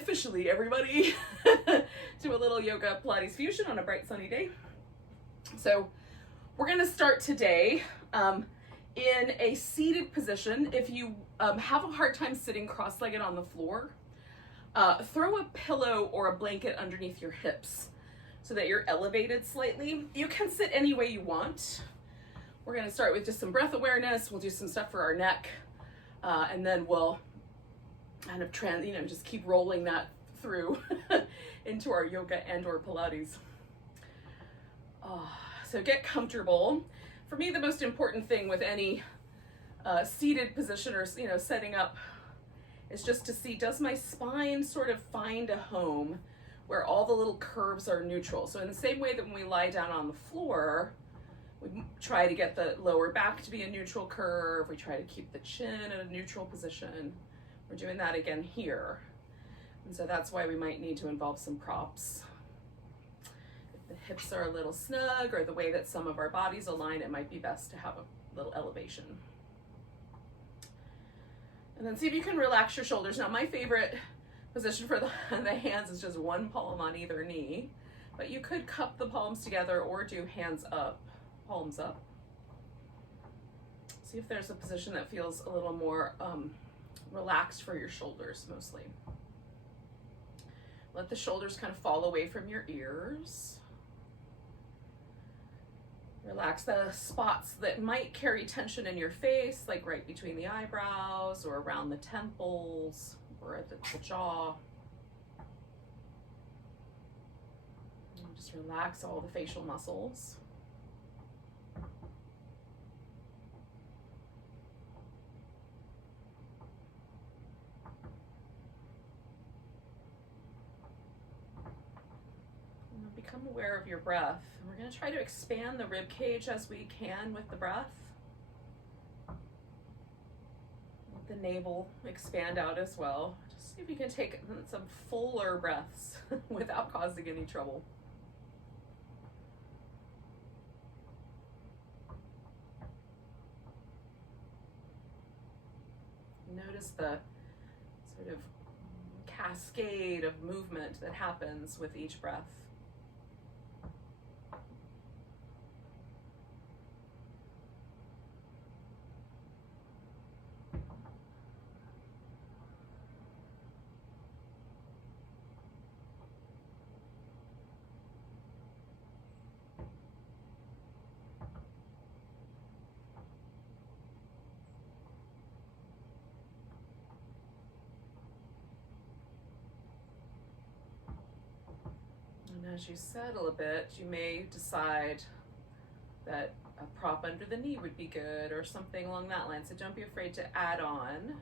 officially, everybody, to a little yoga Pilates fusion on a bright sunny day. So we're going to start today in a seated position. If you have a hard time sitting cross-legged on the floor, throw a pillow or a blanket underneath your hips so that you're elevated slightly. You can sit any way you want. We're going to start with just some breath awareness. We'll do some stuff for our neck, and then we'll kind of just keep rolling that through into our yoga and or Pilates. So get comfortable. For me, the most important thing with any seated position or setting up is just to see, does my spine sort of find a home where all the little curves are neutral? So in the same way that when we lie down on the floor, we try to get the lower back to be a neutral curve. We try to keep the chin in a neutral position. We're doing that again here. And so that's why we might need to involve some props. If the hips are a little snug or the way that some of our bodies align, it might be best to have a little elevation. And then see if you can relax your shoulders. Now my favorite position for the hands is just one palm on either knee, but you could cup the palms together or do hands up, palms up. See if there's a position that feels a little more relaxed for your shoulders mostly. Let the shoulders kind of fall away from your ears. Relax the spots that might carry tension in your face, like right between the eyebrows or around the temples or at the jaw. And just relax all the facial muscles. Become aware of your breath. And we're going to try to expand the rib cage as we can with the breath. Let the navel expand out as well. Just see if you can take some fuller breaths without causing any trouble. Notice the sort of cascade of movement that happens with each breath. As you settle a bit, you may decide that a prop under the knee would be good or something along that line. So don't be afraid to add on.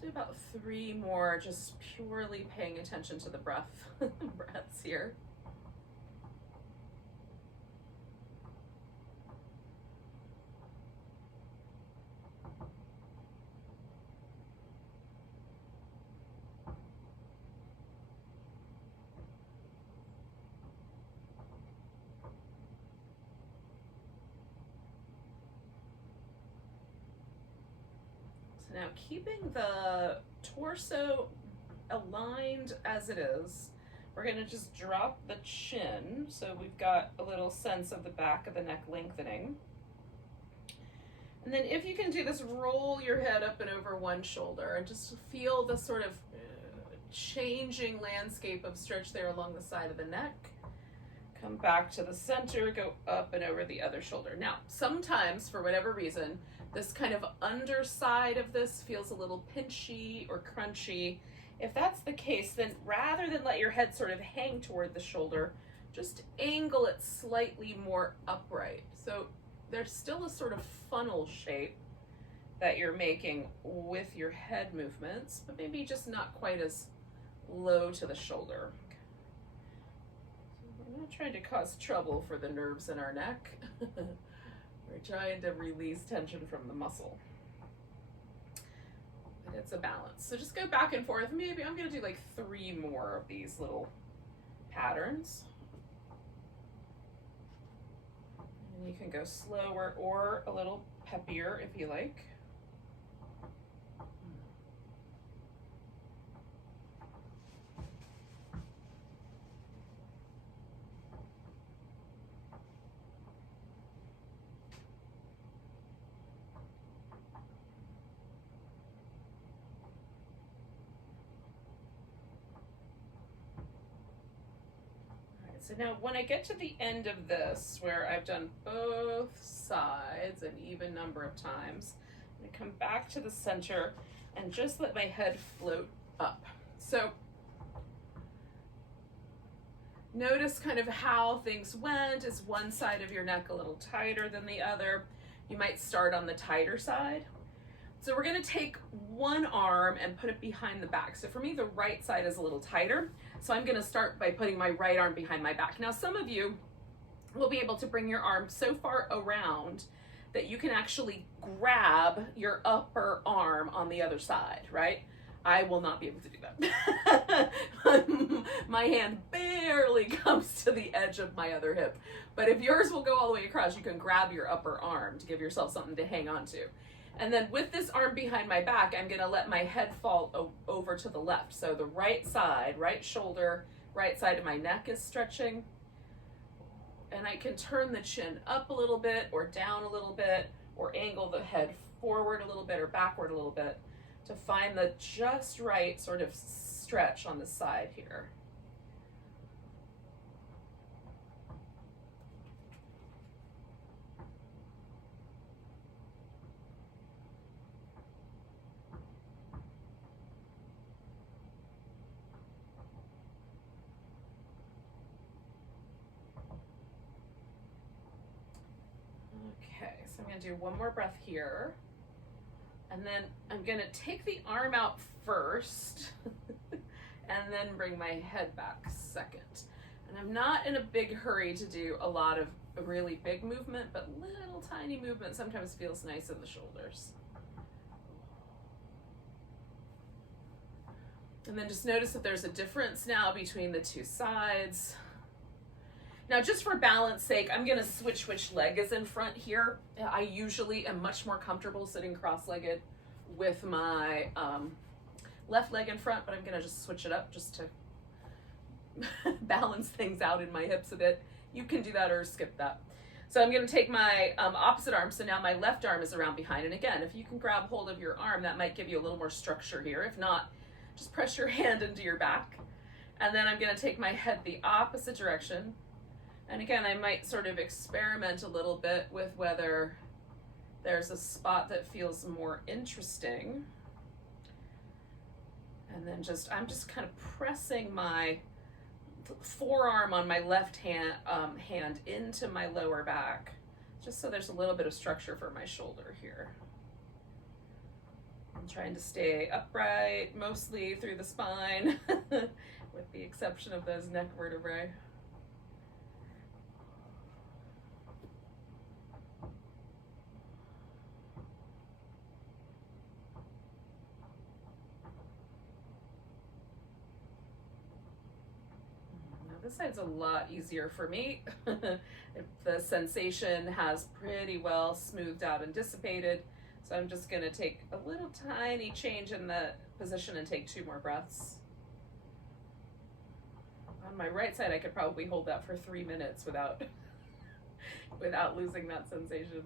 Do about 3 more, just purely paying attention to the breaths here. Now, keeping the torso aligned as it is, we're going to just drop the chin so we've got a little sense of the back of the neck lengthening. And then if you can do this, roll your head up and over one shoulder and just feel the sort of changing landscape of stretch there along the side of the neck. Come back to the center, go up and over the other shoulder. Now, sometimes, for whatever reason, this kind of underside of this feels a little pinchy or crunchy. If that's the case, then rather than let your head sort of hang toward the shoulder, just angle it slightly more upright. So there's still a sort of funnel shape that you're making with your head movements, but maybe just not quite as low to the shoulder. So we're not trying to cause trouble for the nerves in our neck. We're trying to release tension from the muscle. But it's a balance. So just go back and forth. Maybe I'm going to do like 3 more of these little patterns. And you can go slower or a little peppier if you like. So now when I get to the end of this, where I've done both sides an even number of times, I'm going to come back to the center and just let my head float up. So notice kind of how things went. Is one side of your neck a little tighter than the other? You might start on the tighter side. So we're going to take one arm and put it behind the back. So for me, the right side is a little tighter. So I'm going to start by putting my right arm behind my back. Now, some of you will be able to bring your arm so far around that you can actually grab your upper arm on the other side, right? I will not be able to do that. My hand barely comes to the edge of my other hip. But if yours will go all the way across, you can grab your upper arm to give yourself something to hang on to. And then with this arm behind my back, I'm going to let my head fall over to the left. So the right side, right shoulder, right side of my neck is stretching. And I can turn the chin up a little bit or down a little bit, or angle the head forward a little bit or backward a little bit to find the just right sort of stretch on the side here. Okay, so I'm going to do one more breath here. And then I'm going to take the arm out first and then bring my head back second. And I'm not in a big hurry to do a lot of a really big movement, but little tiny movement sometimes feels nice in the shoulders. And then just notice that there's a difference now between the two sides. Now, just for balance sake, I'm going to switch which leg is in front here. I usually am much more comfortable sitting cross-legged with my left leg in front, but I'm going to just switch it up just to balance things out in my hips a bit. You can do that or skip that. So I'm going to take my opposite arm. So now my left arm is around behind. And again, if you can grab hold of your arm, that might give you a little more structure here. If not, just press your hand into your back. And then I'm going to take my head the opposite direction. And again, I might sort of experiment a little bit with whether there's a spot that feels more interesting. And then I'm just kind of pressing my forearm on my left hand into my lower back, just so there's a little bit of structure for my shoulder here. I'm trying to stay upright, mostly through the spine, with the exception of those neck vertebrae. This side's a lot easier for me. The sensation has pretty well smoothed out and dissipated. So I'm just going to take a little tiny change in the position and take 2 more breaths. On my right side, I could probably hold that for 3 minutes without losing that sensation.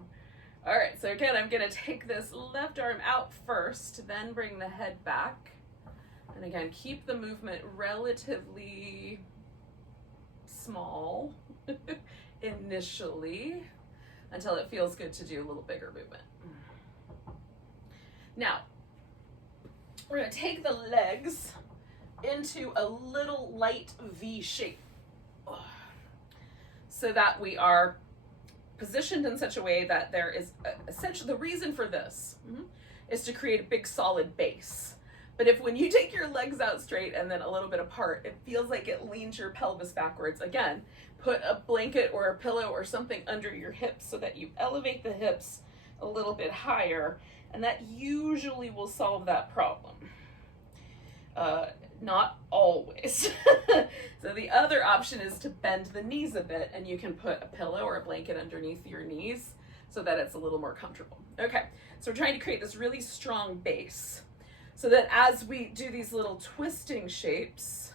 All right, so again, I'm going to take this left arm out first, then bring the head back. And again, keep the movement relatively small initially until it feels good to do a little bigger movement. Now, we're going to take the legs into a little light V shape so that we are positioned in such a way that there is essentially the reason for this is to create a big solid base. But when you take your legs out straight and then a little bit apart, it feels like it leans your pelvis backwards. Again, put a blanket or a pillow or something under your hips so that you elevate the hips a little bit higher, and that usually will solve that problem. Not always. So the other option is to bend the knees a bit, and you can put a pillow or a blanket underneath your knees so that it's a little more comfortable. Okay, so we're trying to create this really strong base, so that as we do these little twisting shapes,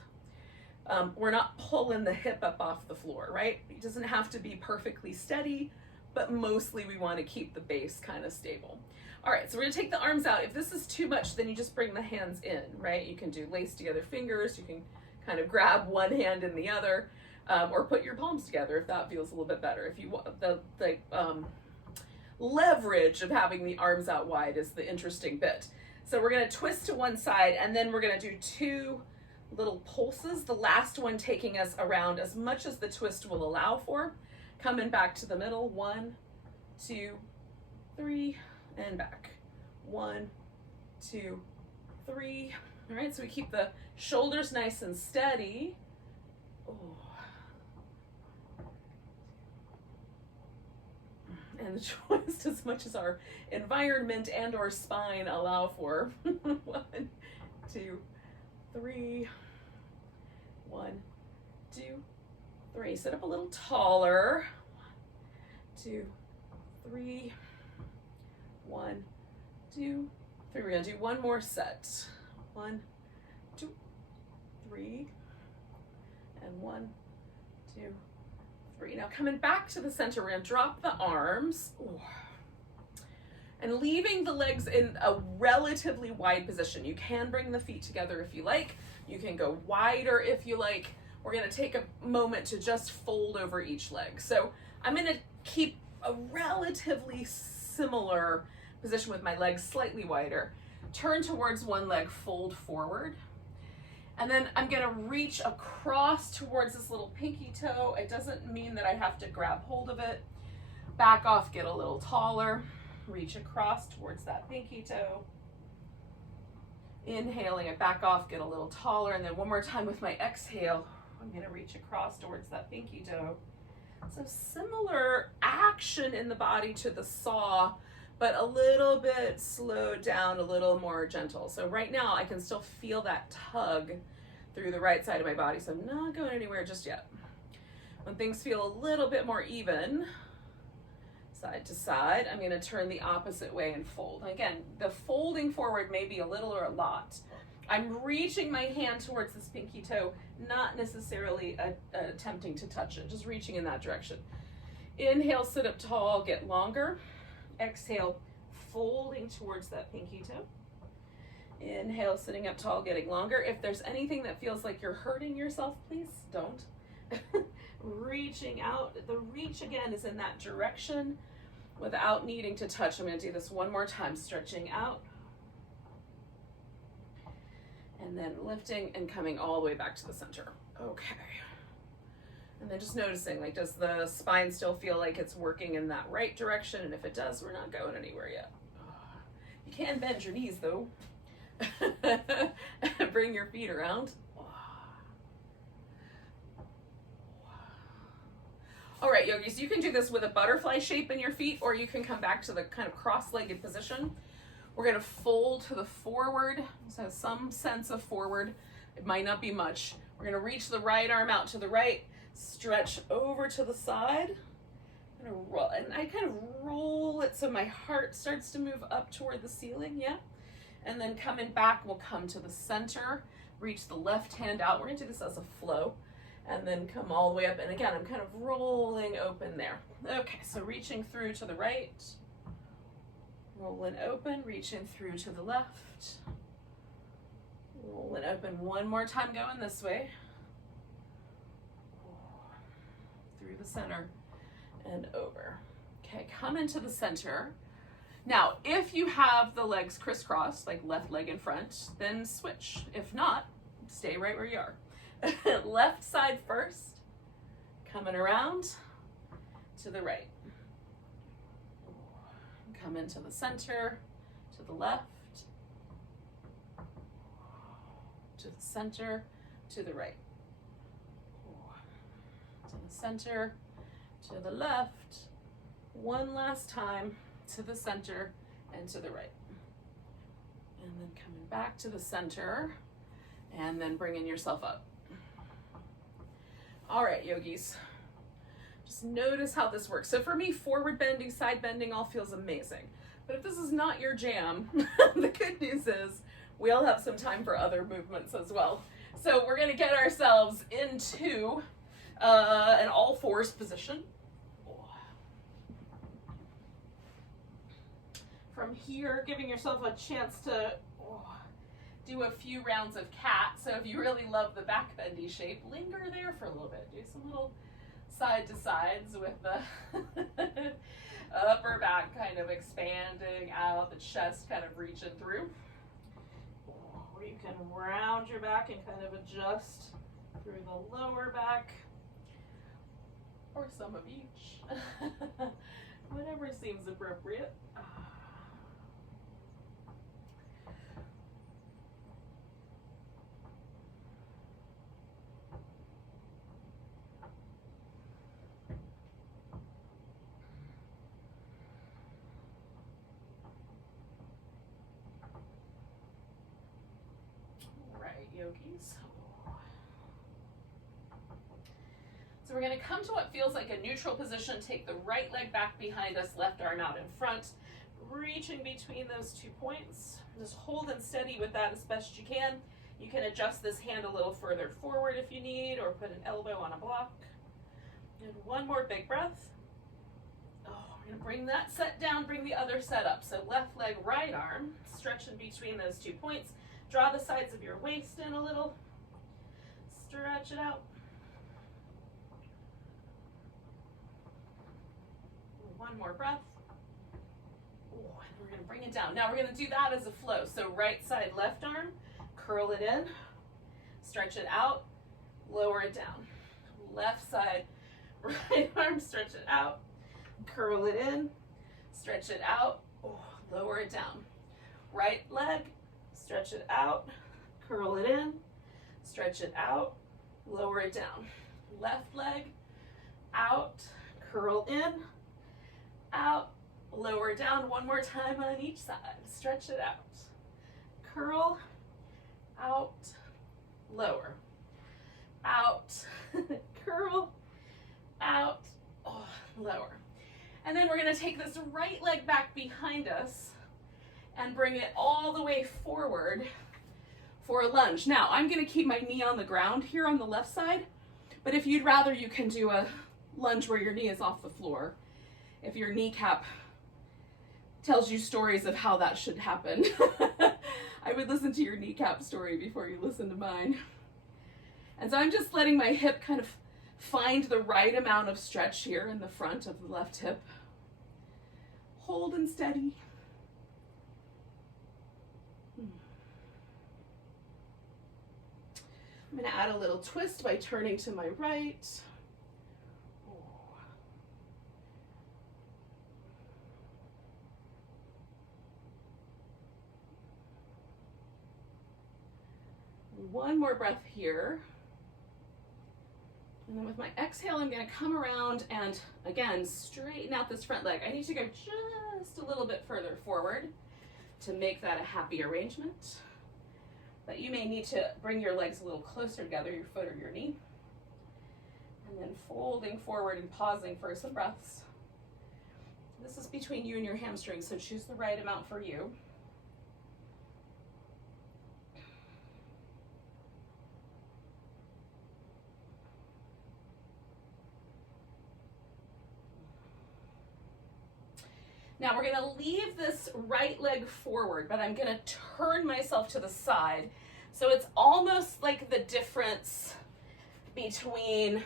we're not pulling the hip up off the floor, right? It doesn't have to be perfectly steady, but mostly we want to keep the base kind of stable. All right, so we're gonna take the arms out. If this is too much, then you just bring the hands in, right? You can do lace together fingers. You can kind of grab one hand in the other. Or put your palms together if that feels a little bit better. If you want the leverage of having the arms out wide is the interesting bit. So we're going to twist to one side, and then we're going to do 2 little pulses, the last one taking us around as much as the twist will allow for. Coming back to the middle, 1, 2, 3, and back. 1, 2, 3. All right, so we keep the shoulders nice and steady. Oh. And the twist as much as our environment and or spine allow for. 1, 2, 3. 1, 2, 3. Sit up a little taller. 1, 2, 3. 1, 2, 3. We're gonna do one more set. 1, 2, 3. And 1, 2, 3. Now coming back to the center, we're gonna drop the arms. Ooh. And leaving the legs in a relatively wide position. You can bring the feet together if you like. You can go wider if you like. We're gonna take a moment to just fold over each leg. So I'm gonna keep a relatively similar position with my legs slightly wider. Turn towards one leg, fold forward. And then I'm gonna reach across towards this little pinky toe. It doesn't mean that I have to grab hold of it. Back off, get a little taller. Reach across towards that pinky toe. Inhaling it, back off, get a little taller. And then one more time with my exhale, I'm gonna reach across towards that pinky toe. So similar action in the body to the saw, but a little bit slowed down, a little more gentle. So right now I can still feel that tug through the right side of my body, so I'm not going anywhere just yet. When things feel a little bit more even, side to side, I'm gonna turn the opposite way and fold. Again, the folding forward may be a little or a lot. I'm reaching my hand towards this pinky toe, not necessarily attempting to touch it, just reaching in that direction. Inhale, sit up tall, get longer. Exhale, folding towards that pinky toe. Inhale, sitting up tall, getting longer. If there's anything that feels like you're hurting yourself, please don't. Reaching out. The reach again is in that direction without needing to touch. I'm going to do this one more time, stretching out. And then lifting and coming all the way back to the center. Okay. And then just noticing, like, does the spine still feel like it's working in that right direction? And if it does, we're not going anywhere yet. You can bend your knees, though. Bring your feet around. All right, yogis, you can do this with a butterfly shape in your feet, or you can come back to the kind of cross-legged position. We're going to fold to the forward, so some sense of forward. It might not be much. We're going to reach the right arm out to the right, stretch over to the side, and I kind of roll it so my heart starts to move up toward the ceiling, yeah? And then coming back, we'll come to the center, reach the left hand out. We're going to do this as a flow, and then come all the way up. And again, I'm kind of rolling open there. Okay, so reaching through to the right, rolling open, reaching through to the left, rolling open. One more time going this way, through the center and over. Okay, come into the center. Now, if you have the legs crisscrossed, like left leg in front, then switch. If not, stay right where you are. Left side first, coming around to the right. Come into the center, to the left, to the center, to the right. To the center, to the left. One last time. To the center and to the right. And then coming back to the center and then bringing yourself up. All right, yogis, just notice how this works. So for me, forward bending, side bending all feels amazing. But if this is not your jam, the good news is we all have some time for other movements as well. So we're gonna get ourselves into an all fours position. From here, giving yourself a chance to do a few rounds of cat. So if you really love the back bendy shape, linger there for a little bit. Do some little side to sides with the upper back kind of expanding out, the chest kind of reaching through. Or you can round your back and kind of adjust through the lower back, or some of each. Whatever seems appropriate. Yogis. So we're going to come to what feels like a neutral position. Take the right leg back behind us, left arm out in front, reaching between those 2 points. Just hold and steady with that as best you can. You can adjust this hand a little further forward if you need, or put an elbow on a block. And one more big breath. Oh, we're going to bring that set down, bring the other set up. So left leg, right arm, stretching between those 2 points. Draw the sides of your waist in a little. Stretch it out. One more breath. Oh, and we're going to bring it down. Now we're going to do that as a flow. So right side, left arm, curl it in, stretch it out, lower it down. Left side, right arm, stretch it out, curl it in, stretch it out, lower it down. Right leg, stretch it out, curl it in, stretch it out, lower it down. Left leg, out, curl in, out, lower it down. One more time on each side. Stretch it out. Curl, out, lower. Out, curl, out, lower. And then we're going to take this right leg back behind us and bring it all the way forward for a lunge. Now, I'm going to keep my knee on the ground here on the left side, but if you'd rather, you can do a lunge where your knee is off the floor. If your kneecap tells you stories of how that should happen, I would listen to your kneecap story before you listen to mine. And so I'm just letting my hip kind of find the right amount of stretch here in the front of the left hip. Hold and steady. I'm going to add a little twist by turning to my right. One more breath here. And then with my exhale, I'm going to come around and, again, straighten out this front leg. I need to go just a little bit further forward to make that a happy arrangement. But you may need to bring your legs a little closer together, your foot or your knee. And then folding forward and pausing for some breaths. This is between you and your hamstrings, so choose the right amount for you. Now we're going to leave this right leg forward, but I'm going to turn myself to the side. So it's almost like the difference between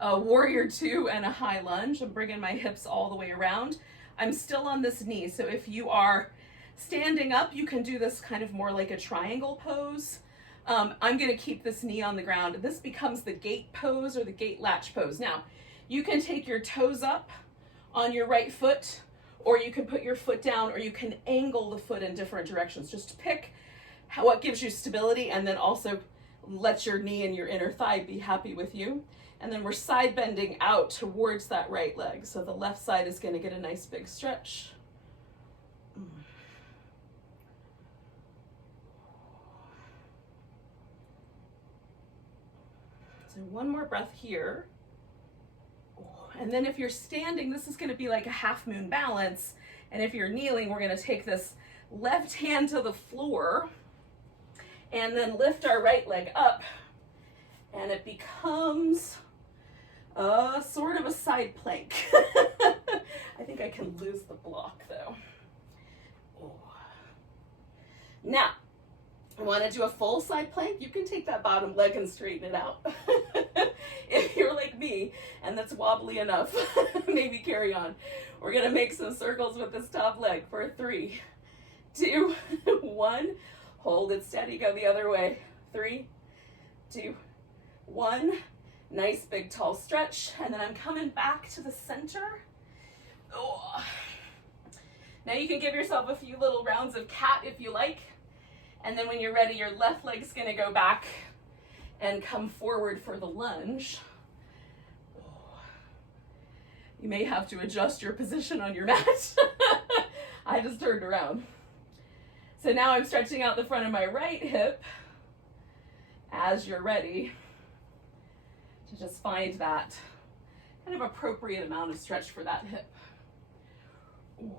a warrior two and a high lunge. I'm bringing my hips all the way around. I'm still on this knee. So if you are standing up, you can do this kind of more like a triangle pose. I'm going to keep this knee on the ground. This becomes the gate pose or the gate latch pose. Now, you can take your toes up on your right foot, or you can put your foot down, or you can angle the foot in different directions. Just pick what gives you stability, and then also let your knee and your inner thigh be happy with you. And then we're side bending out towards that right leg. So the left side is going to get a nice big stretch. So one more breath here. And then if you're standing, this is going to be like a half moon balance. And if you're kneeling, we're going to take this left hand to the floor and then lift our right leg up. And it becomes a sort of a side plank. I think I can lose the block though. Now, Want to do a full side plank? You can take that bottom leg and straighten it out. If you're like me and that's wobbly enough, maybe carry on. We're gonna make some circles with this top leg for 3, 2, 1. Hold it steady, go the other way. 3, 2, 1. Nice big tall stretch, and then I'm coming back to the center. Oh. Now you can give yourself a few little rounds of cat if you like. And then when you're ready, your left leg's gonna go back and come forward for the lunge. You may have to adjust your position on your mat. I just turned around. So now I'm stretching out the front of my right hip as you're ready to just find that kind of appropriate amount of stretch for that hip. Ooh.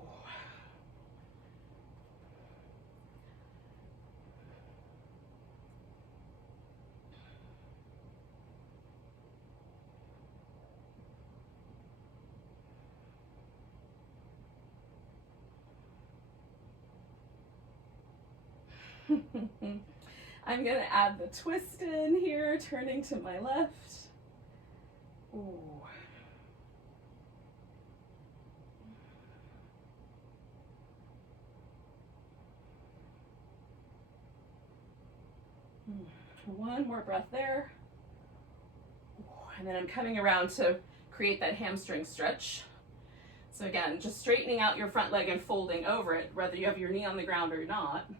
I'm going to add the twist in here, turning to my left. Ooh. One more breath there. And then I'm coming around to create that hamstring stretch. So again, just straightening out your front leg and folding over it, whether you have your knee on the ground or not.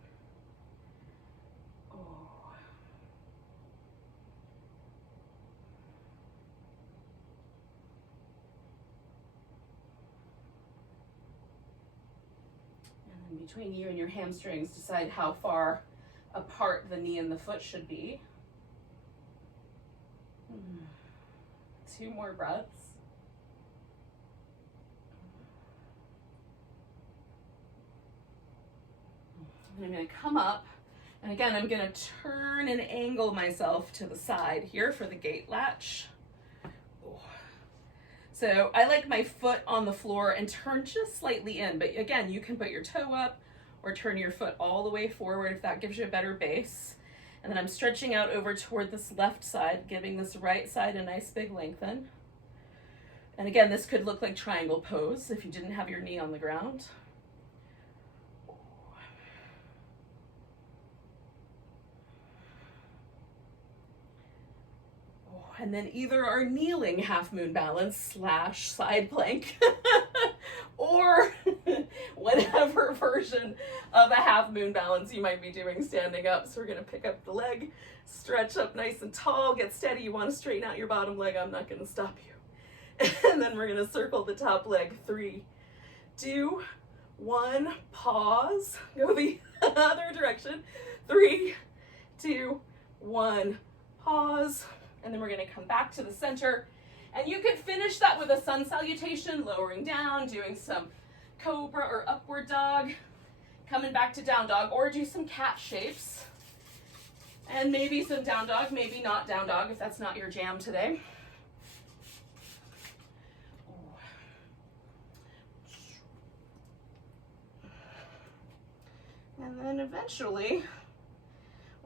Between you and your hamstrings, decide how far apart the knee and the foot should be. 2 more breaths. And I'm going to come up, and again, I'm going to turn and angle myself to the side here for the gate latch. So I like my foot on the floor and turn just slightly in, but again, you can put your toe up or turn your foot all the way forward if that gives you a better base. And then I'm stretching out over toward this left side, giving this right side a nice big lengthen. And again, this could look like triangle pose if you didn't have your knee on the ground. And then either our kneeling half moon balance / side plank or whatever version of a half moon balance you might be doing standing up. So we're going to pick up the leg, stretch up nice and tall, get steady. You want to straighten out your bottom leg. I'm not going to stop you. And then we're going to circle the top leg. 3, 2, 1, pause, go the other direction. 3, 2, 1, pause. And then we're going to come back to the center. And you can finish that with a sun salutation, lowering down, doing some cobra or upward dog, coming back to down dog, or do some cat shapes. And maybe some down dog, maybe not down dog if that's not your jam today. And then eventually,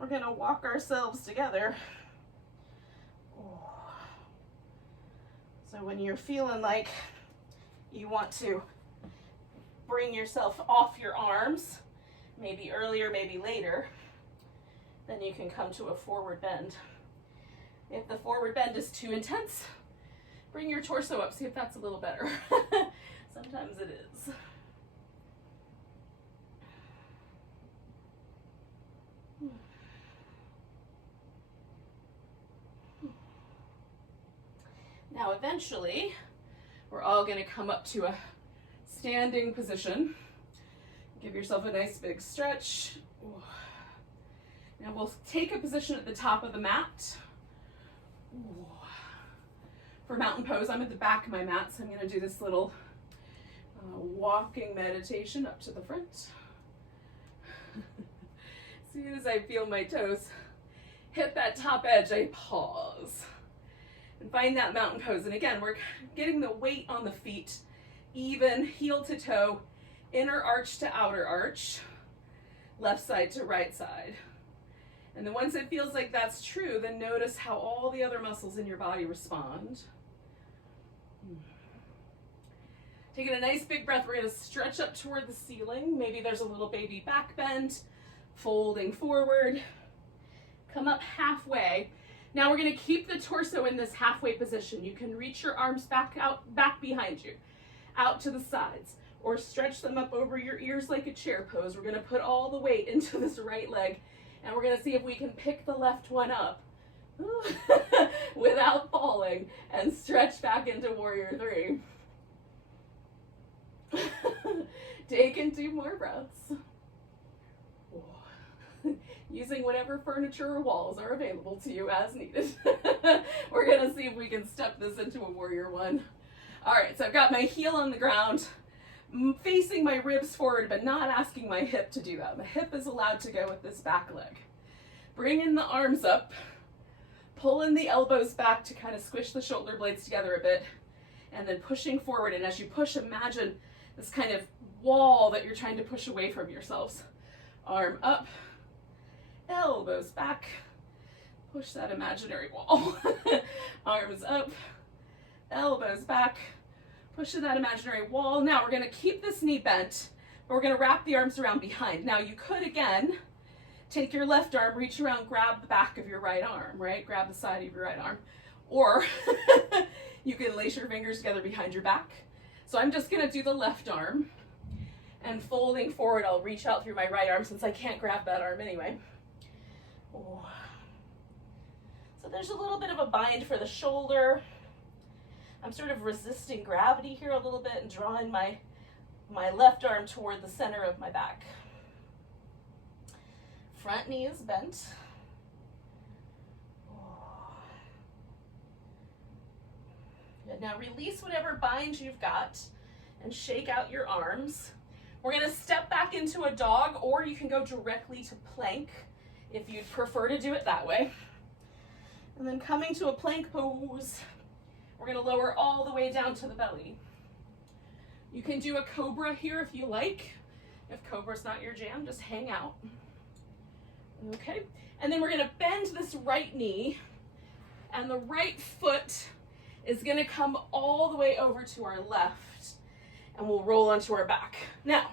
we're going to walk ourselves together. So when you're feeling like you want to bring yourself off your arms, maybe earlier, maybe later, then you can come to a forward bend. If the forward bend is too intense, bring your torso up, see if that's a little better. Sometimes it is. Now eventually, we're all going to come up to a standing position. Give yourself a nice big stretch. Now we'll take a position at the top of the mat. For mountain pose, I'm at the back of my mat, so I'm going to do this little walking meditation up to the front. As soon as I feel my toes hit that top edge, I pause. And find that mountain pose. And again, we're getting the weight on the feet, even heel to toe, inner arch to outer arch, left side to right side. And then once it feels like that's true, then notice how all the other muscles in your body respond. Taking a nice big breath, we're going to stretch up toward the ceiling. Maybe there's a little baby back bend, folding forward. Come up halfway. Now we're going to keep the torso in this halfway position. You can reach your arms back behind you, out to the sides, or stretch them up over your ears like a chair pose. We're going to put all the weight into this right leg, and we're going to see if we can pick the left one up without falling and stretch back into warrior three. Take in 2 more breaths. Using whatever furniture or walls are available to you as needed. We're gonna see if we can step this into a warrior one. All right, so I've got my heel on the ground, facing my ribs forward, but not asking my hip to do that. My hip is allowed to go with this back leg. Bring in the arms up, pull in the elbows back to kind of squish the shoulder blades together a bit, and then pushing forward. And as you push, imagine this kind of wall that you're trying to push away from yourselves. Arm up, elbows back, push that imaginary wall. Arms up, elbows back, push to that imaginary wall. Now we're gonna keep this knee bent, but we're gonna wrap the arms around behind. Now you could, again, take your left arm, reach around, grab the back of your right arm, right? Grab the side of your right arm. Or you can lace your fingers together behind your back. So I'm just gonna do the left arm, and folding forward, I'll reach out through my right arm since I can't grab that arm anyway. Oh. So there's a little bit of a bind for the shoulder. I'm sort of resisting gravity here a little bit and drawing my left arm toward the center of my back. Front knee is bent. Good. Now release whatever bind you've got and shake out your arms. We're going to step back into a dog, or you can go directly to plank if you'd prefer to do it that way. And then coming to a plank pose, we're going to lower all the way down to the belly. You can do a Cobra here if you like. If Cobra's not your jam, just hang out. Okay, and then we're going to bend this right knee, and the right foot is going to come all the way over to our left, and we'll roll onto our back. Now,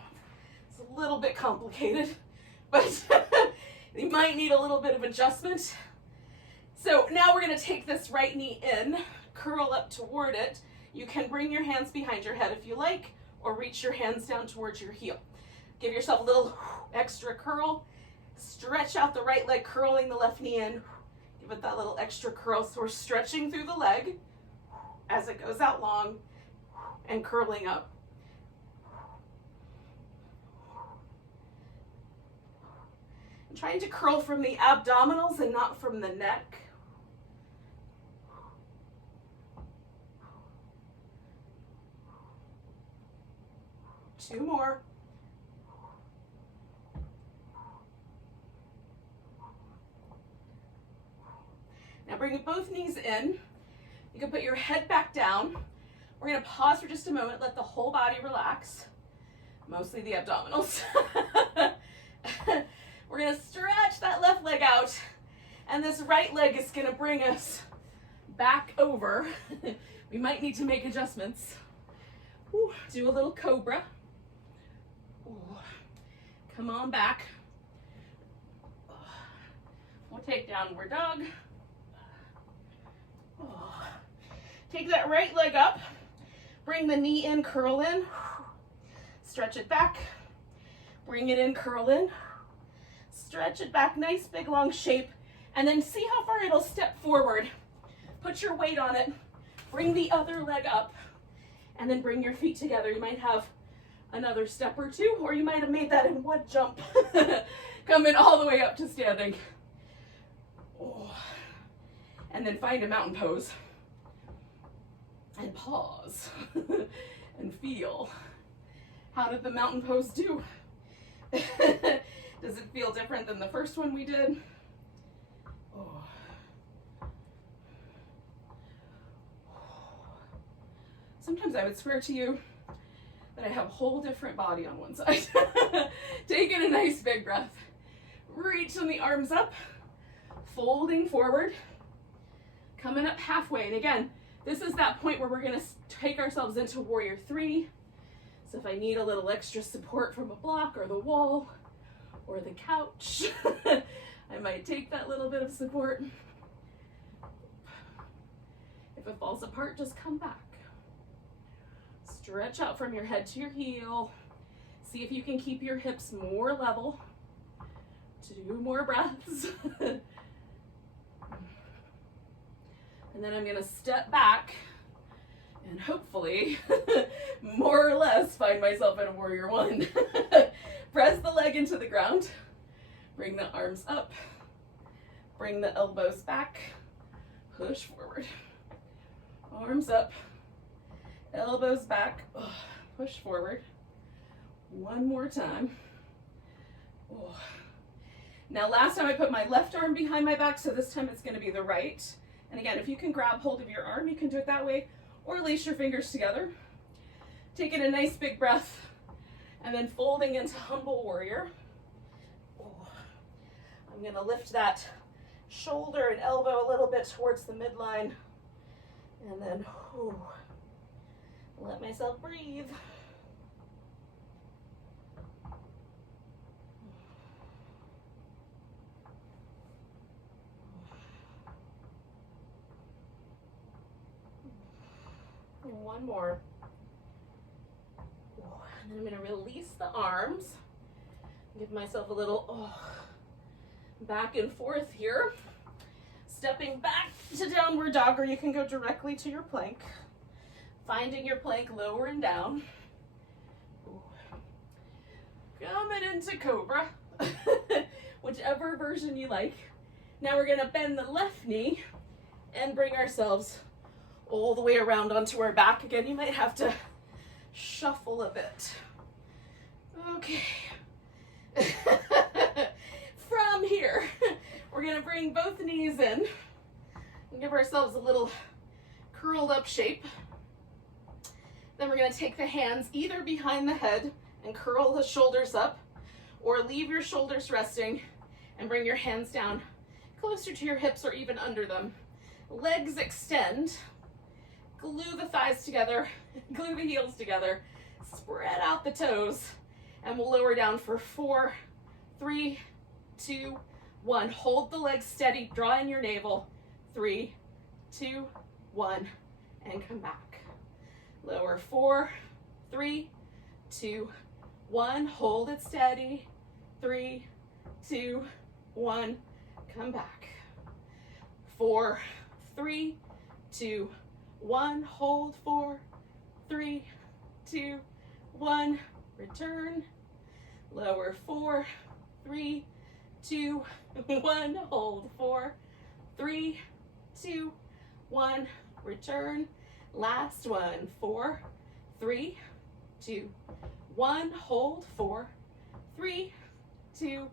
it's a little bit complicated, but you might need a little bit of adjustment. So now we're going to take this right knee in, curl up toward it. You can bring your hands behind your head if you like, or reach your hands down towards your heel. Give yourself a little extra curl. Stretch out the right leg, curling the left knee in. Give it that little extra curl. So we're stretching through the leg as it goes out long and curling up. I'm trying to curl from the abdominals and not from the neck. Two more. Now bring both knees in. You can put your head back down. We're going to pause for just a moment, let the whole body relax, mostly the abdominals. We're going to stretch that left leg out, and this right leg is going to bring us back over. We might need to make adjustments. Ooh, do a little Cobra. Ooh. Come on back. We'll take downward dog. Take that right leg up, bring the knee in, curl in, stretch it back, bring it in, curl in, stretch it back, nice big long shape, and then see how far it'll step forward. Put your weight on it, bring the other leg up, and then bring your feet together. You might have another step or two, or you might have made that in one jump, coming all the way up to standing. Oh. And then find a mountain pose. And pause and feel. How did the mountain pose do? Does it feel different than the first one we did? Oh. Sometimes I would swear to you that I have a whole different body on one side. Take in a nice big breath. Reach the arms up. folding forward, coming up halfway. And again, this is that point where we're gonna take ourselves into warrior three. So if I need a little extra support from a block or the wall or the couch, I might take that little bit of support. If it falls apart, just come back. Stretch out from your head to your heel. See if you can keep your hips more level. 2 more breaths. And then I'm gonna step back and hopefully, more or less, find myself in a warrior one. Press the leg into the ground. Bring the arms up. Bring the elbows back. Push forward. Arms up. Elbows back. Push forward. One more time. Now last time I put my left arm behind my back, so this time it's going to be the right. And again, if you can grab hold of your arm, you can do it that way, or lace your fingers together. Taking a nice big breath, and then folding into humble warrior. I'm going to lift that shoulder and elbow a little bit towards the midline, and then let myself breathe. And one more. And then I'm going to release the arms. Give myself a little back and forth here. Stepping back to downward dog, or you can go directly to your plank. Finding your plank lower and down. Coming into Cobra. Whichever version you like. Now we're going to bend the left knee and bring ourselves all the way around onto our back. Again, you might have to shuffle a bit. Okay. From here, we're going to bring both knees in and give ourselves a little curled up shape. Then we're going to take the hands either behind the head and curl the shoulders up, or leave your shoulders resting and bring your hands down closer to your hips or even under them. Legs extend. Glue the thighs together, glue the heels together, spread out the toes, and we'll lower down for 4, 3, 2, 1. Hold the legs steady, draw in your navel. 3, 2, 1, and come back. Lower 4, 3, 2, 1. Hold it steady. 3, 2, 1. Come back. 4, 3, 2, 1. Hold. 4, 3, 2, 1. Return. Lower. 4, 3, 2, 1. Hold. 4, 3, 2, 1. Return. Last one. 4, 3, 2, 1. Hold. 4, 3, 2,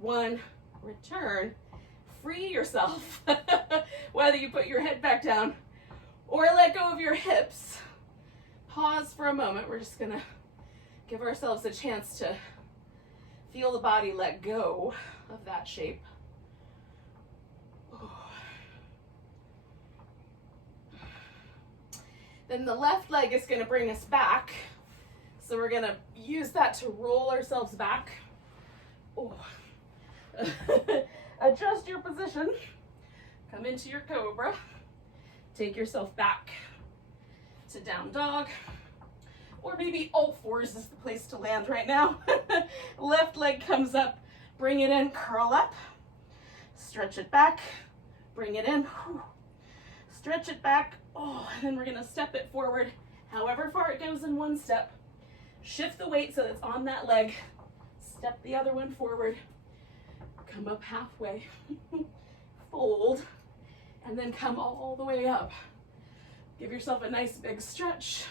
1. Return. Free yourself. Whether you put your head back down or let go of your hips. Pause for a moment. We're just gonna give ourselves a chance to feel the body let go of that shape. Then the left leg is gonna bring us back. So we're gonna use that to roll ourselves back. Adjust your position. Come into your Cobra. Take yourself back to down dog. Or maybe all fours is the place to land right now. Left leg comes up. Bring it in, curl up. Stretch it back. Bring it in. Stretch it back. And then we're going to step it forward. However far it goes in one step. Shift the weight so it's on that leg. Step the other one forward. Come up halfway. Fold. And then come all the way up. Give yourself a nice big stretch.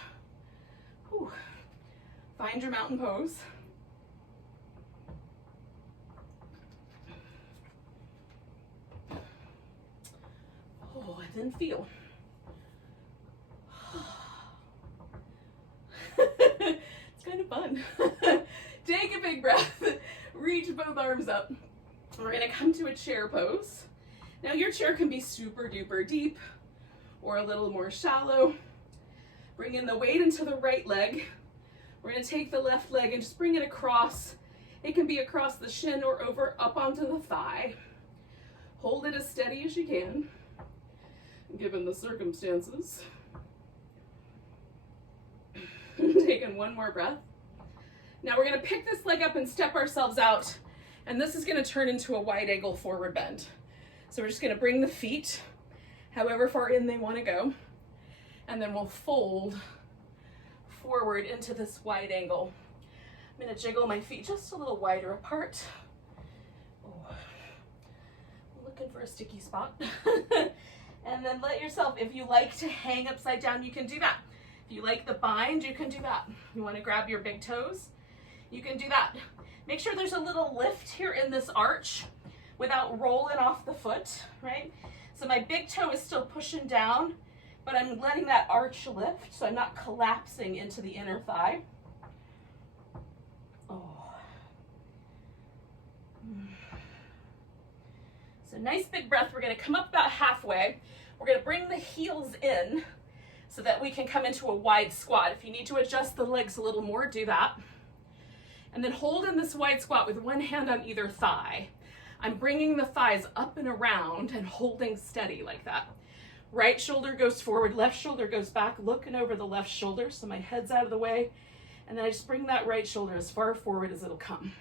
Find your mountain pose. And then feel. It's kind of fun. Take a big breath. Reach both arms up. We're going to come to a chair pose. Now your chair can be super duper deep or a little more shallow. Bring in the weight into the right leg. We're going to take the left leg and just bring it across. It can be across the shin or over up onto the thigh. Hold it as steady as you can, given the circumstances. Taking one more breath. Now we're going to pick this leg up and step ourselves out, and this is going to turn into a wide angle forward bend. So we're just going to bring the feet however far in they want to go, and then we'll fold forward into this wide angle. I'm going to jiggle my feet just a little wider apart. Oh, looking for a sticky spot. And then let yourself, if you like to hang upside down, you can do that. If you like the bind, you can do that. You want to grab your big toes, you can do that. Make sure there's a little lift here in this arch without rolling off the foot, right? So my big toe is still pushing down, but I'm letting that arch lift, so I'm not collapsing into the inner thigh. Oh. So nice big breath. We're going to come up about halfway. We're going to bring the heels in so that we can come into a wide squat. If you need to adjust the legs a little more, do that. And then hold in this wide squat with one hand on either thigh. I'm bringing the thighs up and around and holding steady like that. Right shoulder goes forward, left shoulder goes back, looking over the left shoulder so my head's out of the way. And then I just bring that right shoulder as far forward as it'll come.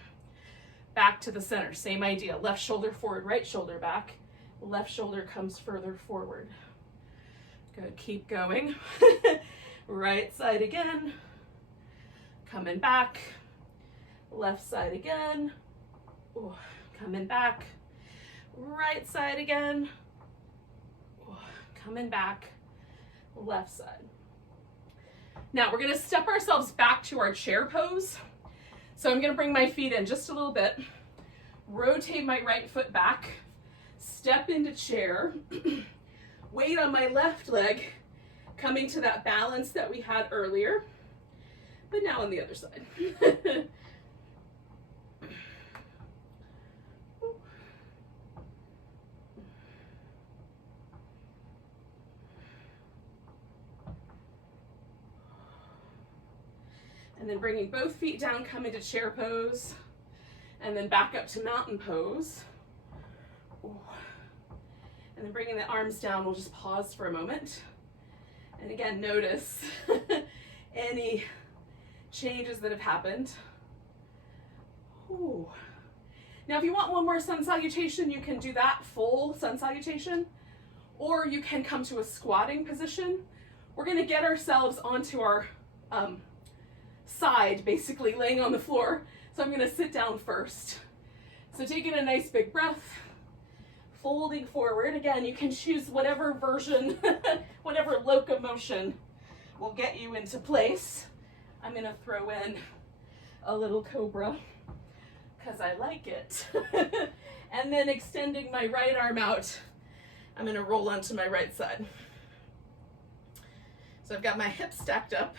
Back to the center, same idea. Left shoulder forward, right shoulder back. Left shoulder comes further forward. Good, keep going. Right side again. Coming back. Left side again. Ooh, coming back. Right side again. Ooh, coming back. Left side. Now we're going to step ourselves back to our chair pose. So I'm going to bring my feet in just a little bit. Rotate my right foot back. Step into chair. Weight on my left leg, coming to that balance that we had earlier, but now on the other side. And then bringing both feet down, come into chair pose, and then back up to mountain pose. Ooh. And then bringing the arms down, we'll just pause for a moment. And again, notice any changes that have happened. Ooh. Now, if you want one more sun salutation, you can do that full sun salutation, or you can come to a squatting position. We're going to get ourselves onto our side, basically laying on the floor. So I'm going to sit down first. So taking a nice big breath. Folding forward. Again, you can choose whatever version, whatever locomotion will get you into place. I'm going to throw in a little Cobra because I like it. And then extending my right arm out, I'm going to roll onto my right side. So I've got my hips stacked up.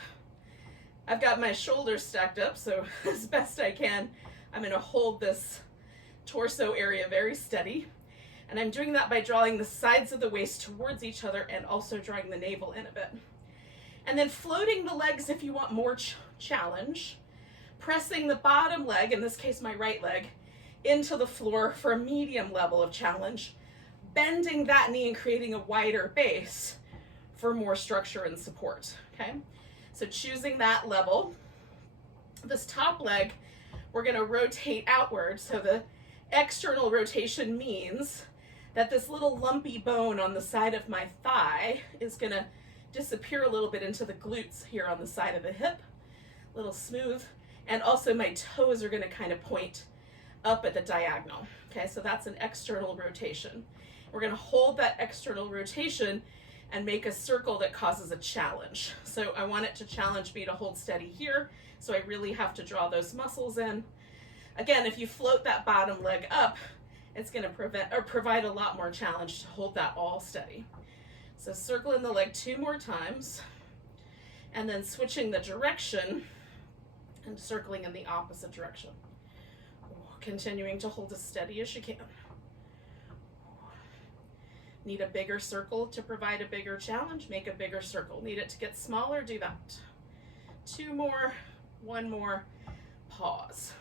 I've got my shoulders stacked up, so as best I can, I'm going to hold this torso area very steady. And I'm doing that by drawing the sides of the waist towards each other and also drawing the navel in a bit. And then floating the legs if you want more challenge. Pressing the bottom leg, in this case my right leg, into the floor for a medium level of challenge. Bending that knee and creating a wider base for more structure and support, okay? So choosing that level. This top leg, we're gonna rotate outward. So the external rotation means that this little lumpy bone on the side of my thigh is gonna disappear a little bit into the glutes here on the side of the hip, a little smooth, and also my toes are gonna kind of point up at the diagonal. Okay, so that's an external rotation. We're gonna hold that external rotation and make a circle that causes a challenge. So I want it to challenge me to hold steady here, so I really have to draw those muscles in. Again, if you float that bottom leg up, it's going to provide a lot more challenge to hold that all steady. So circling the leg 2 more times, and then switching the direction and circling in the opposite direction. Continuing to hold as steady as you can. Need a bigger circle to provide a bigger challenge? Make a bigger circle. Need it to get smaller? Do that. 2 more, 1 more, pause.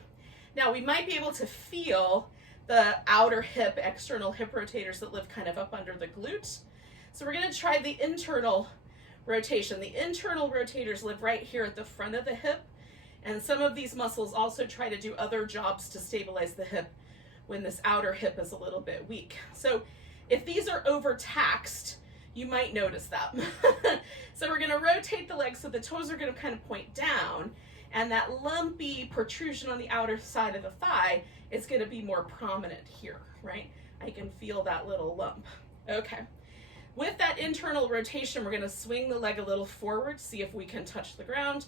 Now we might be able to feel the outer hip, external hip rotators that live kind of up under the glute. So we're gonna try the internal rotation. The internal rotators live right here at the front of the hip, and some of these muscles also try to do other jobs to stabilize the hip when this outer hip is a little bit weak. So if these are overtaxed, you might notice that. So we're gonna rotate the legs so the toes are gonna kind of point down, and that lumpy protrusion on the outer side of the thigh is gonna be more prominent here, right? I can feel that little lump. Okay. With that internal rotation, we're gonna swing the leg a little forward, see if we can touch the ground.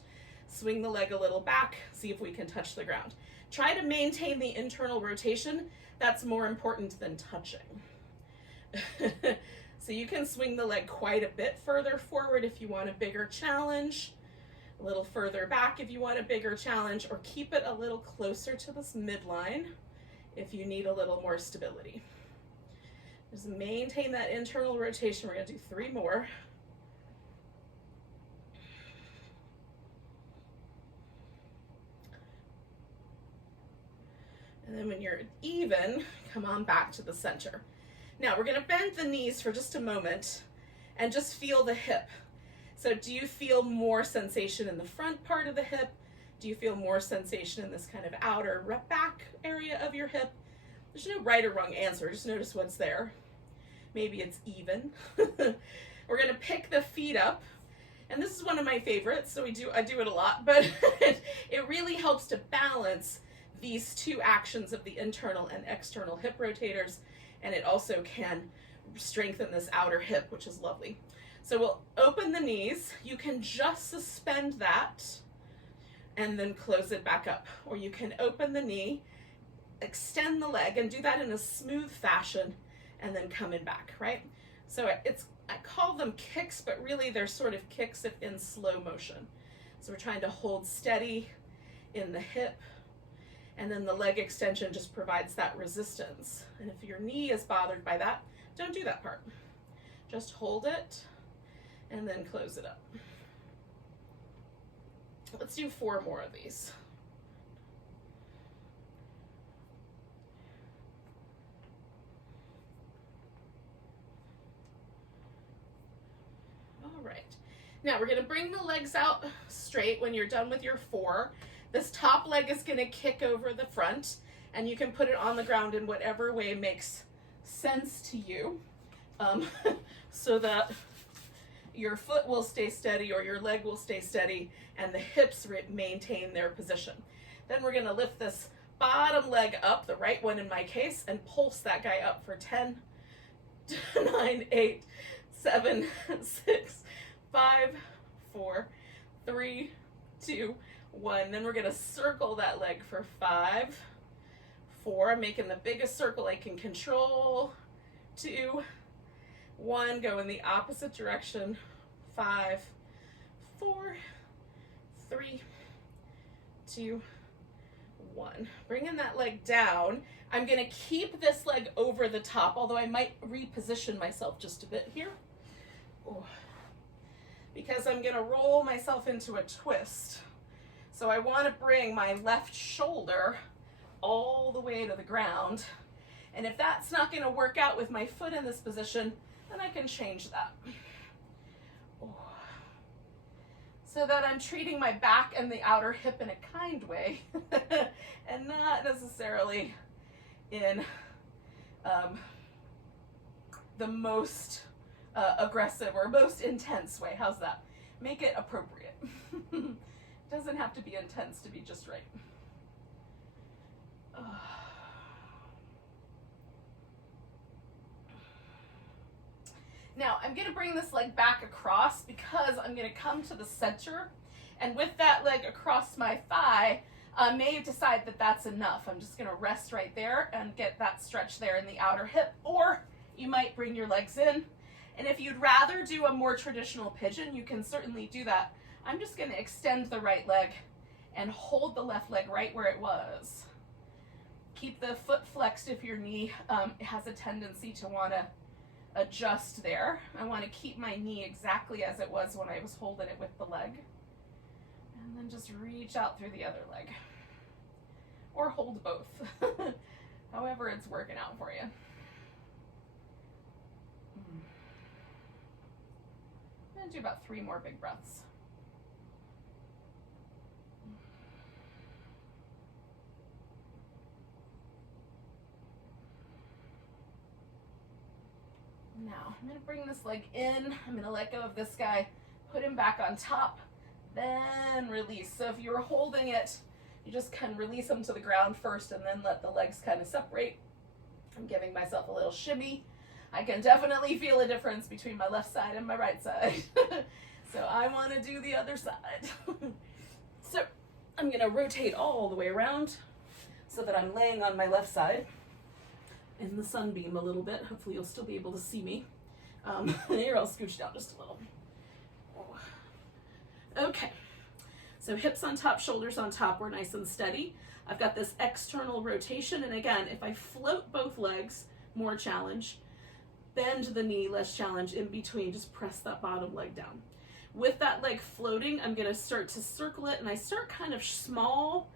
Swing the leg a little back, see if we can touch the ground. Try to maintain the internal rotation. That's more important than touching. So you can swing the leg quite a bit further forward if you want a bigger challenge, a little further back if you want a bigger challenge, or keep it a little closer to this midline if you need a little more stability. Just maintain that internal rotation. We're gonna do 3 more. And then when you're even, come on back to the center. Now we're gonna bend the knees for just a moment and just feel the hip. So do you feel more sensation in the front part of the hip? Do you feel more sensation in this kind of outer back area of your hip? There's no right or wrong answer, just notice what's there. Maybe it's even. We're gonna pick the feet up, and this is one of my favorites, so I do it a lot, but it really helps to balance these 2 actions of the internal and external hip rotators, and it also can strengthen this outer hip, which is lovely. So we'll open the knees. You can just suspend that and then close it back up, or you can open the knee, extend the leg, and do that in a smooth fashion, and then come in back, right? So I call them kicks, but really they're sort of kicks in slow motion. So we're trying to hold steady in the hip, and then the leg extension just provides that resistance. And if your knee is bothered by that, don't do that part. Just hold it and then close it up. Let's do 4 more of these. All right. Now we're gonna bring the legs out straight when you're done with your 4. This top leg is gonna kick over the front, and you can put it on the ground in whatever way makes sense to you, so that your foot will stay steady or your leg will stay steady and the hips maintain their position. Then we're gonna lift this bottom leg up, the right one in my case, and pulse that guy up for 10, 9, 8, 7, 6, 5, 4, 3, 2, 1. Then we're gonna circle that leg for 5, 4. I'm making the biggest circle I can control. 2, 1. Go in the opposite direction. 5, 4, 3, 2, 1. Bringing that leg down. I'm gonna keep this leg over the top, although I might reposition myself just a bit here. Ooh. Because I'm gonna roll myself into a twist. So I want to bring my left shoulder all the way to the ground. And if that's not going to work out with my foot in this position, then I can change that. So that I'm treating my back and the outer hip in a kind way and not necessarily in the most aggressive or most intense way. How's that? Make it appropriate. Doesn't have to be intense to be just right. Now I'm going to bring this leg back across because I'm going to come to the center, and with that leg across my thigh, I may decide that that's enough. I'm just going to rest right there and get that stretch there in the outer hip, or you might bring your legs in. And if you'd rather do a more traditional pigeon, you can certainly do that. I'm just going to extend the right leg and hold the left leg right where it was. Keep the foot flexed if your knee has a tendency to want to adjust there. I want to keep my knee exactly as it was when I was holding it with the leg. And then just reach out through the other leg. Or hold both. However it's working out for you. I'm going to do about 3 more big breaths. Now, I'm going to bring this leg in. I'm going to let go of this guy, put him back on top, then release. So if you're holding it, you just can release them to the ground first and then let the legs kind of separate. I'm giving myself a little shimmy. I can definitely feel a difference between my left side and my right side. So I want to do the other side. So I'm going to rotate all the way around so that I'm laying on my left side in the sunbeam a little bit. Hopefully you'll still be able to see me. Here, I'll scooch down just a little. Okay, so hips on top, shoulders on top, we're nice and steady. I've got this external rotation, and again, if I float both legs, more challenge. Bend the knee, less challenge. In between, just press that bottom leg down. With that leg floating, I'm going to start to circle it, and I start kind of small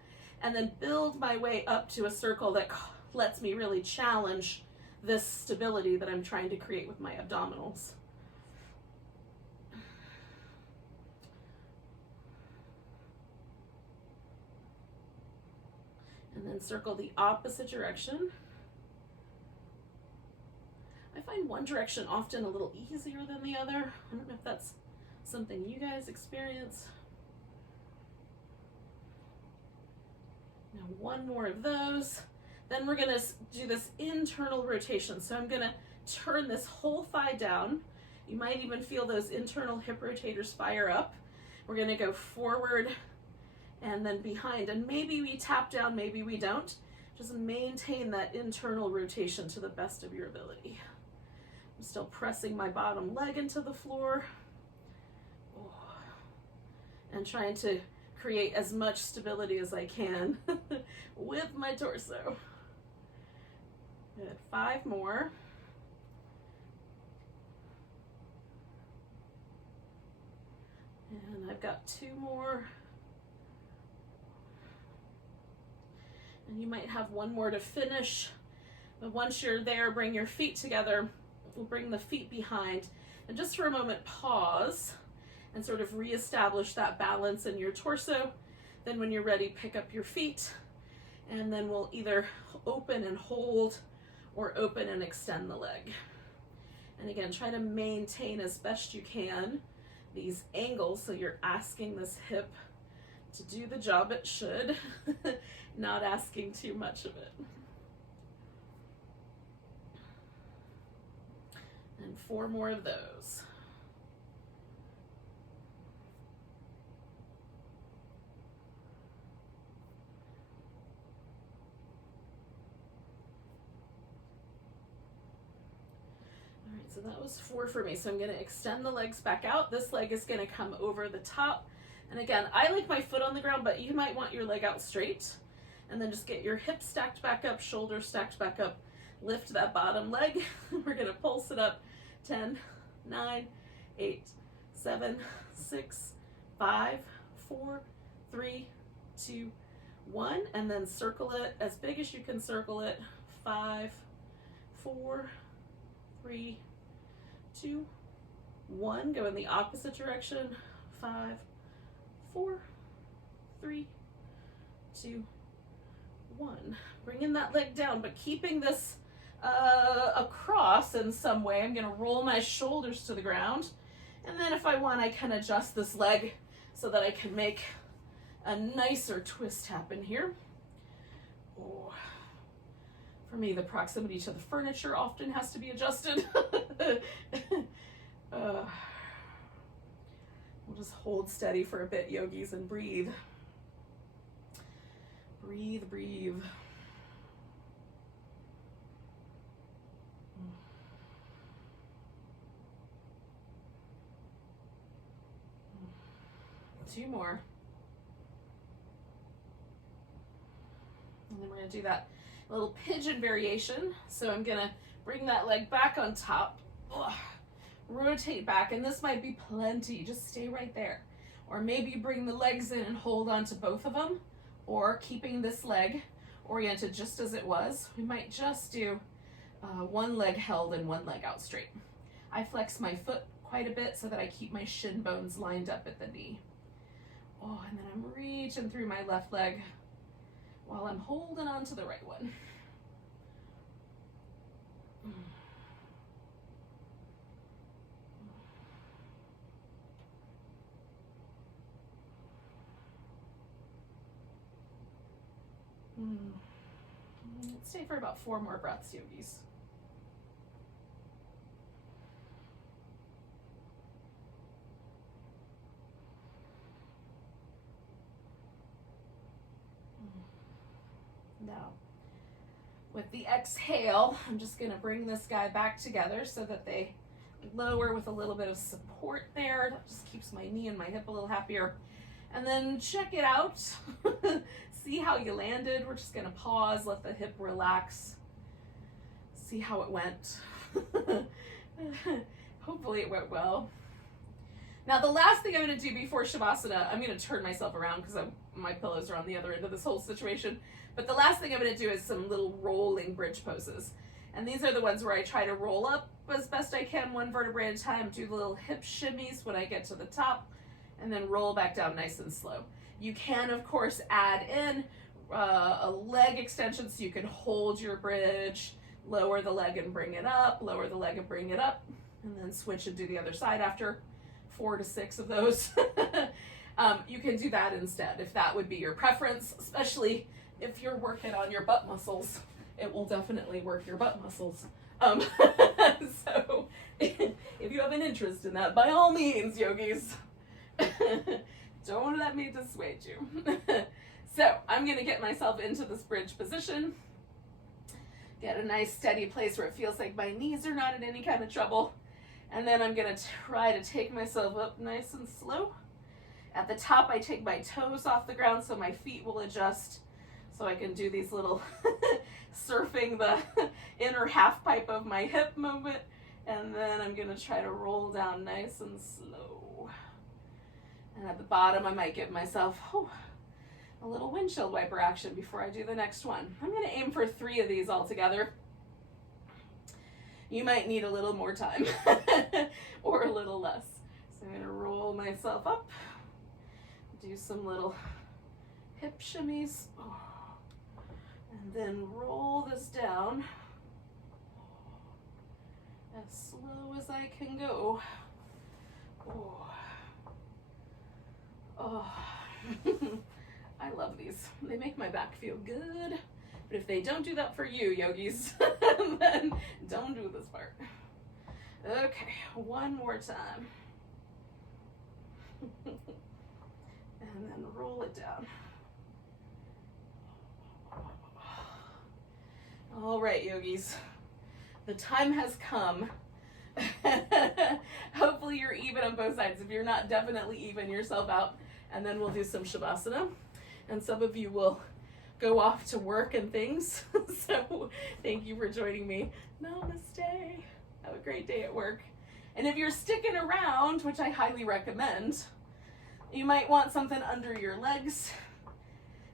and then build my way up to a circle that lets me really challenge this stability that I'm trying to create with my abdominals. And then circle the opposite direction. I find one direction often a little easier than the other. I don't know if that's something you guys experience. Now one more of those. Then we're gonna do this internal rotation. So I'm gonna turn this whole thigh down. You might even feel those internal hip rotators fire up. We're gonna go forward and then behind, and maybe we tap down, maybe we don't. Just maintain that internal rotation to the best of your ability. I'm still pressing my bottom leg into the floor. And trying to create as much stability as I can with my torso. Good, 5 more. And I've got 2 more. And you might have 1 more to finish. But once you're there, bring your feet together. We'll bring the feet behind. And just for a moment, pause and sort of reestablish that balance in your torso. Then when you're ready, pick up your feet. And then we'll either open and hold or open and extend the leg. And again, try to maintain as best you can these angles so you're asking this hip to do the job it should, not asking too much of it. And 4 more of those. All right, so that was 4 for me. So I'm going to extend the legs back out. This leg is going to come over the top. And again, I like my foot on the ground, but you might want your leg out straight. And then just get your hips stacked back up, shoulders stacked back up. Lift that bottom leg. We're going to pulse it up. 10, 9, 8, 7, 6, 5, 4, 3, 2, 1. And then circle it as big as you can circle it. 5, 4, 3, 2, 1. Go in the opposite direction. 5, 4, 3, 2, 1. Bringing that leg down, but keeping this across in some way. I'm going to roll my shoulders to the ground. And then if I want, I can adjust this leg so that I can make a nicer twist happen here. Oh. For me, the proximity to the furniture often has to be adjusted. We'll just hold steady for a bit, yogis, and breathe. Breathe, breathe. Two more. And then we're going to do that little pigeon variation. So I'm going to bring that leg back on top. Ugh. Rotate back, and this might be plenty. Just stay right there. Or maybe bring the legs in and hold on to both of them, or keeping this leg oriented just as it was. We might just do one leg held and one leg out straight. I flex my foot quite a bit so that I keep my shin bones lined up at the knee. Oh, and then I'm reaching through my left leg while I'm holding on to the right one. Let's stay for about 4 more breaths, yogis. Now, with the exhale, I'm just going to bring this guy back together so that they lower with a little bit of support there. That just keeps my knee and my hip a little happier. And then check it out. See how you landed. We're just going to pause, let the hip relax. See how it went. Hopefully it went well. Now the last thing I'm going to do before Shavasana, I'm going to turn myself around because my pillows are on the other end of this whole situation. But the last thing I'm going to do is some little rolling bridge poses. And these are the ones where I try to roll up as best I can, 1 vertebrae at a time, do the little hip shimmies when I get to the top, and then roll back down nice and slow. You can, of course, add in a leg extension so you can hold your bridge, lower the leg and bring it up, lower the leg and bring it up, and then switch and do the other side after 4 to 6 of those. You can do that instead if that would be your preference, especially if you're working on your butt muscles. It will definitely work your butt muscles. So if you have an interest in that, by all means, yogis, don't let me dissuade you. So I'm going to get myself into this bridge position, get a nice steady place where it feels like my knees are not in any kind of trouble. And then I'm going to try to take myself up nice and slow. At the top, I take my toes off the ground so my feet will adjust, so I can do these little surfing the inner half pipe of my hip movement. And then I'm going to try to roll down nice and slow. And at the bottom, I might give myself a little windshield wiper action before I do the next one. I'm going to aim for 3 of these altogether. You might need a little more time or a little less. So I'm going to roll myself up, do some little hip shimmies, and then roll this down as slow as I can go. I love these. They make my back feel good. But if they don't do that for you, yogis, then don't do this part. Okay, 1 more time. And then roll it down. All right, yogis, the time has come. Hopefully you're even on both sides. If you're not, definitely even yourself out. And then we'll do some Shavasana. And some of you will go off to work and things. So thank you for joining me. Namaste. Have a great day at work. And if you're sticking around, which I highly recommend, you might want something under your legs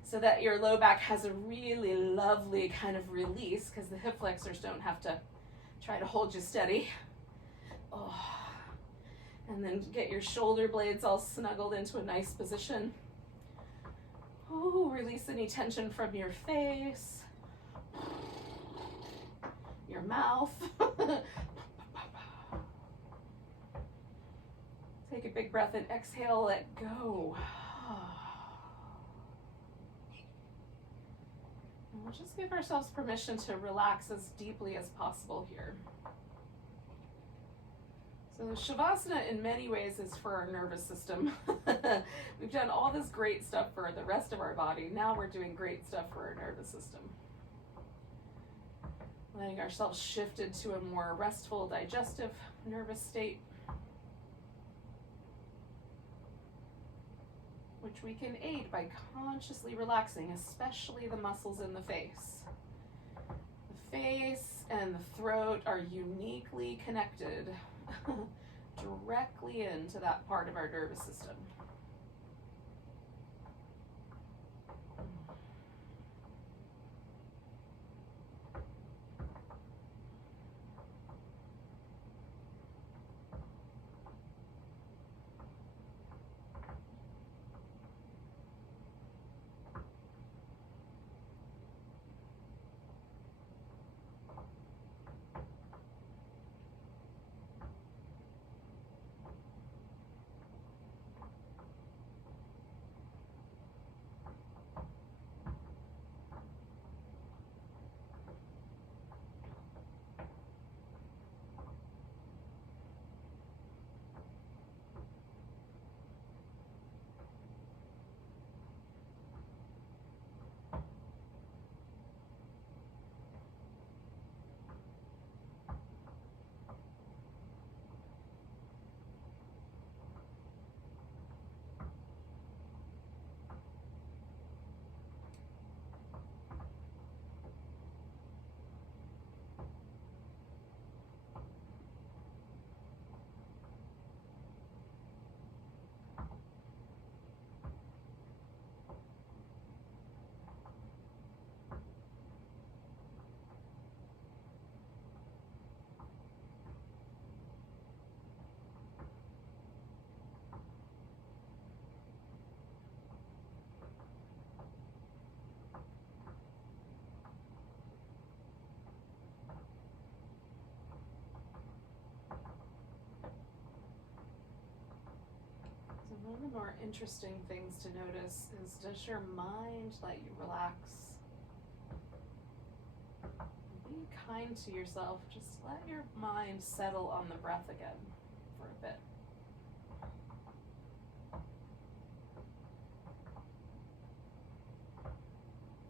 so that your low back has a really lovely kind of release, because the hip flexors don't have to try to hold you steady. And then get your shoulder blades all snuggled into a nice position. Release any tension from your face, your mouth. Take a big breath and exhale, let go. And we'll just give ourselves permission to relax as deeply as possible here. So Shavasana in many ways is for our nervous system. We've done all this great stuff for the rest of our body. Now we're doing great stuff for our nervous system. Letting ourselves shift into a more restful, digestive nervous state, which we can aid by consciously relaxing, especially the muscles in the face. The face and the throat are uniquely connected directly into that part of our nervous system. One of the more interesting things to notice is, does your mind let you relax? Be kind to yourself. Just let your mind settle on the breath again for a bit.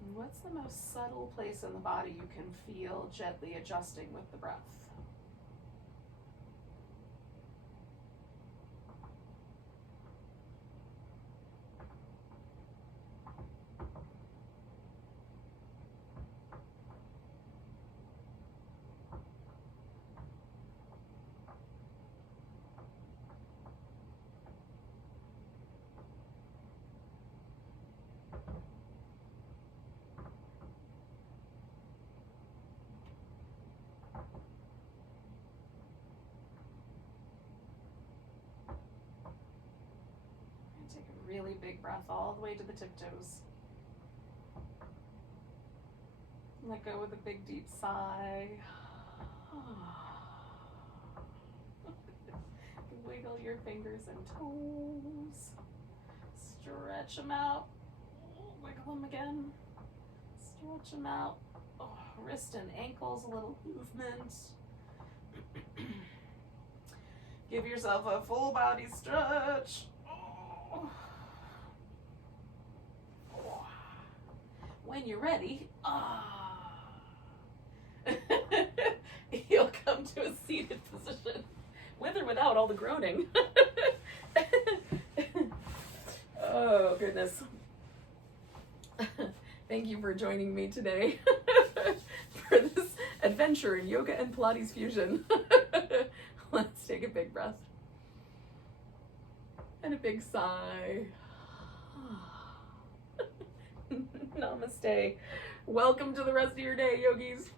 And what's the most subtle place in the body you can feel gently adjusting with the breath? Take a really big breath all the way to the tiptoes. Let go with a big deep sigh. Wiggle your fingers and toes. Stretch them out. Wiggle them again. Stretch them out. Oh, wrist and ankles, a little movement. Give yourself a full body stretch. When you're ready, you'll come to a seated position, with or without all the groaning. Oh, goodness. Thank you for joining me today for this adventure in yoga and Pilates fusion. Let's take a big breath. And a big sigh. Namaste. Welcome to the rest of your day, yogis.